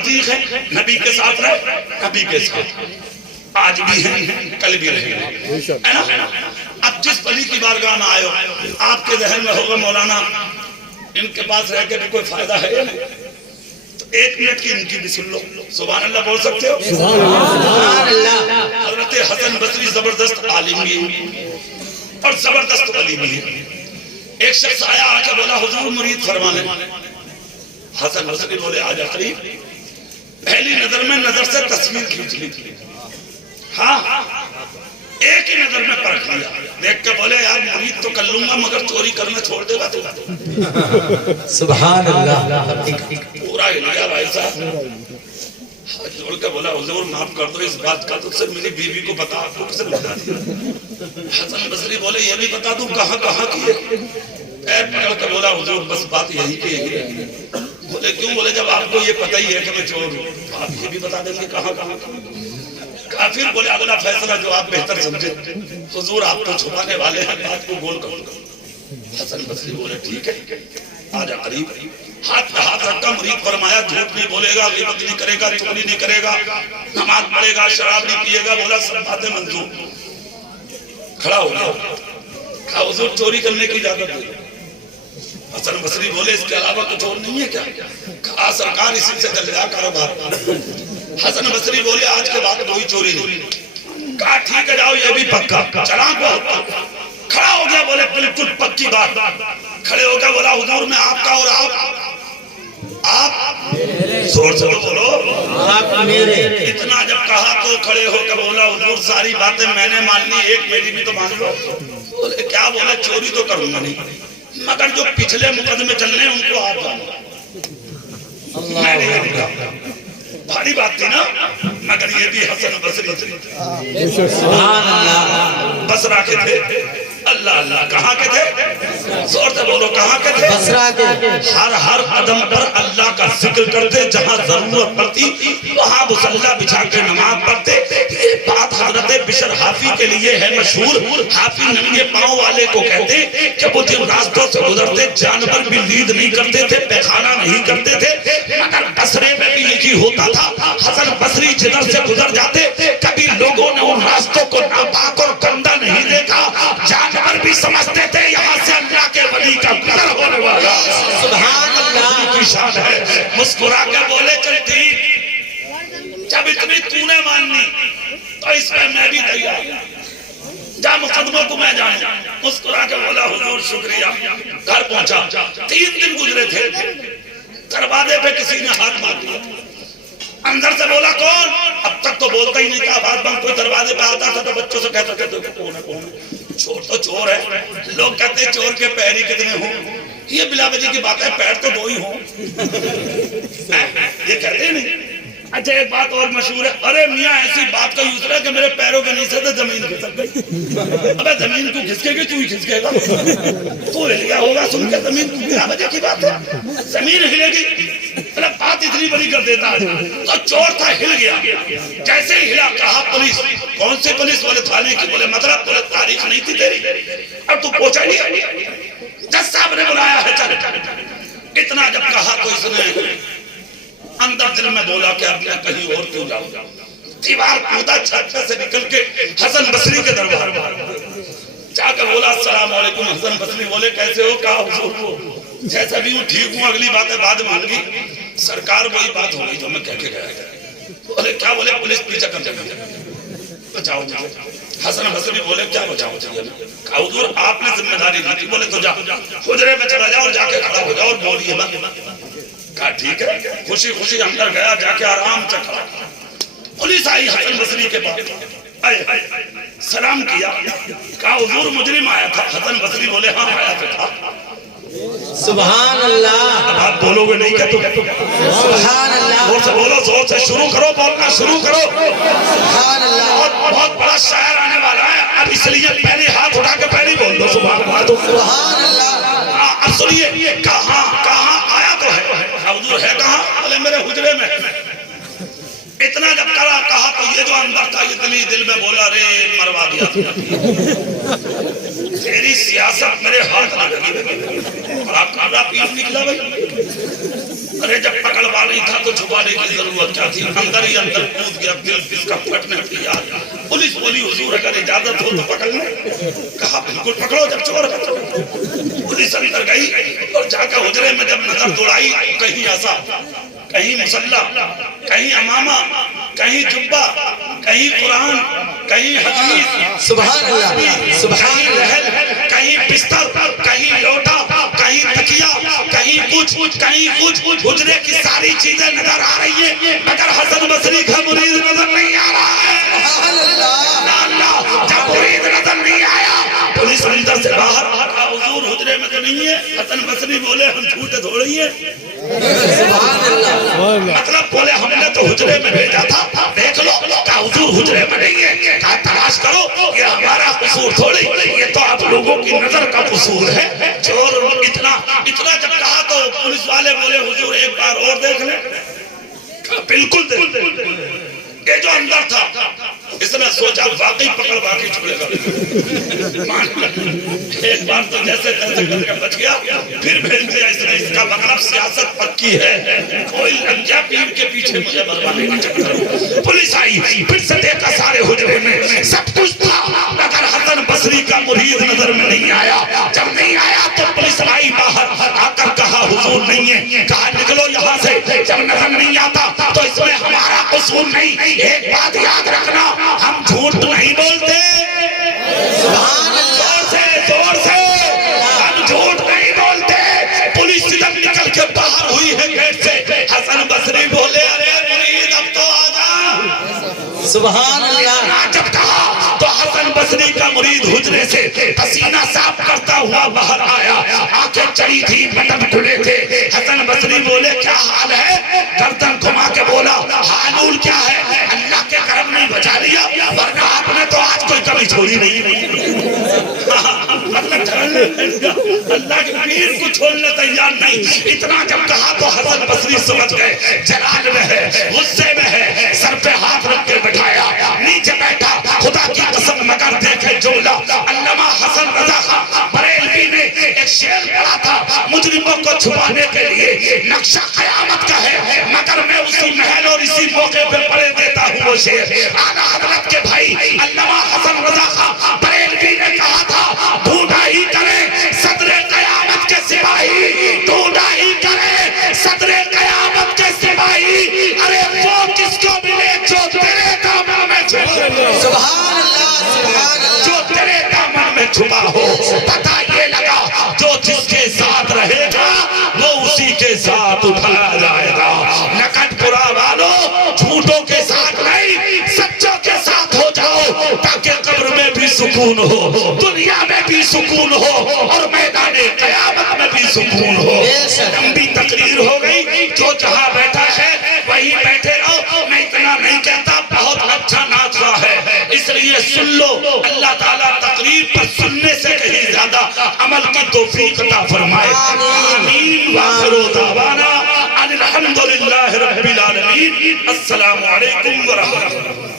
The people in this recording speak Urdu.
صدیق ہیں، نبی کے ساتھ رہے، نبی کے ساتھ آج بھی ہیں، کل بھی رہیں گے، ہے نا؟ اب جس ولی کی بارگاہ میں آئے ہو، آپ کے ذہن میں ہوگا مولانا ان کے پاس رہ کے بھی کوئی فائدہ ہے یا نہیں؟ تو ایک منٹ کی ان کی بھی سن لو، سبحان اللہ بول سکتے ہو؟ سبحان اللہ۔ حضرت حسن بصری زبردست عالم بھی اور زبردست ولی بھی ہے۔ ایک شخص آیا آ کے بولا حضور مرید فرمانے، حسن بصری بولے آجا قریب، پہلی نظر میں نظر سے تصویر کھینچ لی تھی، ہاں ایک ہی نظر میں پرکھ لیا، دیکھ کے بولے یار مرید تو کر لوں گا مگر چوری کرنا چھوڑ دے گا تو سبحان اللہ۔ پورا ہلایا بھائی صاحب، جوڑ کے بولا حضور معاف کر دو اس بات کا، تو صرف میری بیوی کو بتا، آپ کو کسے بتا دیا؟ حسن بصری بولے یہ بھی بتا دوں کہاں کہاں کی ہے؟ پیر پکڑ کے بولا حضور بس بات یہی کہ یہی رہی۔ بولے کیوں؟ بولے جب آپ کو یہ پتہ ہی ہے کہ میں چور ہوں، آپ یہ بھی بتا دیں گے کہاں کہاں کی؟ کافر بولے اگلا فیصلہ جو آپ بہتر سمجھے، حضور آپ تو چھپانے والے ہیں، بات کو گول کرو۔ حسن بصری بولے ٹھیک ہے، آجا قریب، ہاتھ پہ ہاتھ رکھا، مرید فرمایا جھوٹ نہیں بولے گا، غیبت نہیں کرے گا، چغلی نہیں کرے گا، نماز پڑھے گا، شراب نہیں پیے گا، بولا سب باتیں منظور۔ کھڑا ہو گیا، کہا حضور چوری کرنے کی اجازت دے۔ حسن بصری بولے اس کے علاوہ کچھ اور نہیں ہے کیا؟ کہا سرکار اسی سے چل گیا کاروبار۔ حسن بصری بولے آج کے بعد کوئی چوری نہیں۔ کہا ٹھیک ہے جاؤ یہ بھی پکا، چلا کو کھڑا ہو گیا، بولے بالکل پکی بات۔ کھڑے ہو گیا، بولا حضور میں آپ کا اور آپ زور سے بولو آپ میرے۔ اتنا جب کہا تو کھڑے ہو کے بولا حضور ساری باتیں میں نے مان لی، ایک میری بھی تو مان لو۔ بولے کیا؟ بولے چوری تو کروں گا نہیں مگر جو پچھلے مقدمے چلنے ان کو آپ جانو، میں نہیں آؤں گا۔ بھاری بات تھی نا، مگر یہ بھی حسن بصری تھے، سبحان اللہ۔ بصرہ کے تھے۔ اللہ اللہ کہاں کے تھے؟ زور سے بولو کہاں کے تھے؟ بصرہ کے۔ ہر قدم پر اللہ کا ذکر کرتے، جہاں ضرورت پڑتی وہاں مصلی بچھا کے نماز پڑھتے۔ یہ بات حضرت بشر حافی کے لیے ہے مشہور۔ حافی ننگے پاؤں والے کو کہتے کہ وہ جن راستوں سے گزرتے جانور بھی لید نہیں کرتے تھے، پیخانہ نہیں کرتے تھے، مگر بصرے میں بھی یہی ہوتا تھا۔ حسن بصری جدھر سے گزر جاتے کبھی لوگوں نے ان راستوں کو ناپاک اور گندہ نہیں دیکھا، جانور بھی سمجھتے تھے یہاں سے اللہ کے ولی کا گزر ہونے والا۔ سبحان اللہ کی شان ہے۔ مسکرا کے بولے چل ٹھیک، جب اتنی تو نے ماننی تو اس میں بھی تیار، جا مقدموں کو میں جانوں۔ مسکرا کے بولا حضور شکریہ۔ گھر پہنچا، 3 دن گزرے تھے، دروازے پہ کسی نے ہاتھ مار دیا۔ اندر سے بولا کون؟ اب تک تو بولتا ہی نہیں تھا، بات بند کوئی دروازے پہ آتا تھا تو بچوں سے کہتا تھا کون ہے کون ہے؟ چور تو چور ہے۔ لوگ کہتے ہیں چور کے پیر ہی کتنے ہوں، یہ بلا وجہ کی بات ہے، پیر تو 2 ہی ہوں، یہ کہتے ہیں نہیں۔ اچھا ایک بات اور مشہور ہے، ارے میاں ایسی بات کا یوز رہا کہ میرے پیروں کے نیچے سے زمین کھسک گئی۔ ابے زمین کو کھسکے گی تو ہی کھسکے گا، تو ہل گیا ہوگا سن کے زمین کو، بلا وجہ کی بات ہے، زمین ہلے گی، بات اتنی بڑی کر دیتا ہے۔ تو چور تھا، ہل گیا، جیسے ہی ہلا کہا پولیس۔ کون سی پولیس؟ بولے تھانے کی۔ بولے مطلب؟ بولے تاریخ نہیں تھی تیری، اب تو پہنچا نہیں۔ جج صاحب نے بلایا ہے، چل۔ اتنا جب کہا تو اس نے اندر دل میں بولا کہ اب میں کہیں اور کیوں جاؤں، دیوار کودہ، چھت سے نکل کے حسن بصری کے دربار جا کر بولا السلام علیکم۔ حسن بصری بولے کیسے ہو؟ کہا حضور جیسا بھی ہوں ٹھیک ہوں، اگلی باتیں بعد مان گی، سرکار وہی بات ہو گئی جو میں کہہ کے گیا۔ بولے کیا؟ بولے پولیس پیچھا کر جائے، بچاؤ مجھے۔ حسن بصری بولے کیا بچاؤ چاہیے؟ کہا حضور آپ نے ذمہ داری دی تھی۔ بولے تو جا حجرے میں چلا جاؤ اور جا کے کھڑا ہو جاؤ اور بولیے بات۔ کہا ٹھیک ہے، خوشی خوشی اندر گیا، جا کے آرام سے کھڑا۔ پولیس آئی حسن بصری کے پاس، آئے سلام کیا، کہا حضور مجرم آیا تھا۔ حسن بصری بولے ہاں آیا تو تھا۔ سبحان اللہ۔ اب آپ بولو گے نہیں کہ تو سبحان اللہ۔ زور سے بولو، زور سے شروع کرو، بولنا شروع کرو۔ سبحان اللہ۔ بہت بڑا شاعر آنے والا ہے، اب اس لیے پہلے ہاتھ اٹھا کے پہلے بول دو سبحان اللہ۔ سبحان اللہ۔ اب سنیے، کہاں آیا تو ہے؟ حضور ہے کہاں؟ بولے میرے حجرے میں۔ اتنا جب کہا تو یہ جو اندر تھا یہ دل میں بولا رے مروا دیا تیری سیاست میرے ہاتھ نہ لگی، اور آپ کابرا پیس نکلا بھائی۔ ارے جب پکڑ پکڑوا نہیں تھا تو چھپانے کی ضرورت کیا تھی؟ اندر ہی اندر کود گیا، دل اس کا پھٹنے لگا۔ پولیس بولی حضور اگر اجازت ہو تو پکڑ لیں۔ کہا بالکل پکڑو جب چور ہے تو۔ پولیس اندر گئی اور جا کر حجرے میں جب نظر دوڑائی، کہیں ایسا، کہیں مسلح، کہیں امامہ، کہیں جبہ، کہیں قرآن، کہیں حدیث، سبحان اللہ، سبحان کہیں رحل، کہیں بستر، کہیں لوٹا، کہیں تکیہ، کہیں کچھ، کہیں کچھ۔ حجرے کی ساری چیزیں نظر آ رہی ہیں مگر حسن بصری کا مرید نظر نہیں آ رہا ہے۔ اللہ، جب مرید نظر نہیں آیا، پولیس اندر سے باہر آ، حضور حجرے میں تو نہیں ہے۔ حسن بصری بولے ہم جھوٹے تھوڑی ہیں، مطلب بولے ہم نے تو حجرے میں بھیجا تھا، دیکھ لو۔ کہا حضور حجرے میں نہیں ہے۔ کہا تلاش کرو، یہ ہمارا قصور تھوڑی، یہ تو آپ لوگوں کی نظر کا قصور ہے۔ چور اتنا جب کہا تو پولیس والے بولے حضور ایک بار اور دیکھ لیں۔ کہا بالکل دیکھ لیں۔ یہ جو اندر تھا اس نے سوچا واقعی پکڑ واقعی چھوڑے گا، ایک بار تو جیسے تیسے کر کے بچ گیا، پھر بھیج دیا اس نے۔ اس کا مطلب سیاست پکی ہے، کوئی لنجا پیر کے پیچھے مجھے بربادی کا چکر۔ پولیس آئی، پھر سے دیکھا سارے حجرے میں سب کچھ تھا مگر حسن بصری کا مرید نظر میں نہیں آیا۔ جب نہیں آیا تو پولیس آئی باہر آ کر کہا حضور نہیں ہے۔ کہا نکلو یہاں سے، جب نظر نہیں آتا تو اس میں ہمارا قصور نہیں۔ ایک بات یاد رکھنا، ہم جھوٹ نہیں بولتے، زور سے ہم جھوٹ نہیں بولتے۔ پولیس جب نکل کے باہر ہوئی ہے گیٹ سے، حسن بصری بولے ارے مرید اب تو آ جا۔ سبحان اللہ۔ جب کہا تو حسن بصری کا مرید حجرے سے پسینہ صاف کرتا ہوا باہر آیا، آنکھیں چڑی تھی، بٹن کھلے تھے۔ حسن بصری بولے کیا حال ہے؟ گردن گھما کے بولا حالول کیا ہے؟ اللہ کے کرم نے بچا لیا، ورنہ آپ نے تو آج کوئی کمی چھوڑی نہیں۔ مطلب اللہ کے پیر کو چھوڑنے تیار نہیں۔ اتنا جب کہا تو حسن بصری سمجھ گئے جلال میں ہے، غصے میں ہے، سر پہ ہاتھ رکھ کے بٹھایا، نیچے بیٹھا۔ خدا کی قسم مگر دیکھے جملہ، علامہ حسن رضا خان بریلوی نے ایک شعر پڑھا تھا مجرموں کو چھپانے کے لیے، نقشہ قیامت کا ہے مگر میں اسی محل اور اسی موقع پہ پڑھے دیتا ہوں وہ شعر۔ اعلیٰ حضرت کے بھائی علامہ حسن رضا خان بریلوی نے کہا تھا ڈھونڈا ہی کرے صدر قیامت کے سپاہی، ڈھونڈا ہی کرے صدر قیامت کے سپاہی، ارے وہ کس کو ملے جو تیرے دامن میں چھپا، سبحان اللہ، سبحان اللہ، جو تیرے دامن میں چھپا ہو۔ پتہ یہ لگا جو جس کے ساتھ رہے گا وہ اسی کے ساتھ اٹھایا جائے گا۔ نکٹ پورا والو جھوٹوں کے ساتھ نہیں، سچوں کے ساتھ ہو جاؤ تاکہ قبر میں بھی سکون ہو، دنیا میں بھی سکون ہو اور میدان قیامت میں بھی سکون ہو۔ لمبی تقریر ہو گئی، جو جہاں بیٹھا ہے وہی بیٹھے رہو۔ میں اتنا نہیں کہتا، بہت اچھا ناچا ہے اس لیے سن لو۔ اللہ تعالیٰ تقریر پر سننے سے کہیں زیادہ عمل کی توفیق عطا فرمائے۔ آمین وآخر دعوانا ان الحمدللہ رب العالمین۔ السلام علیکم ورحمۃ اللہ۔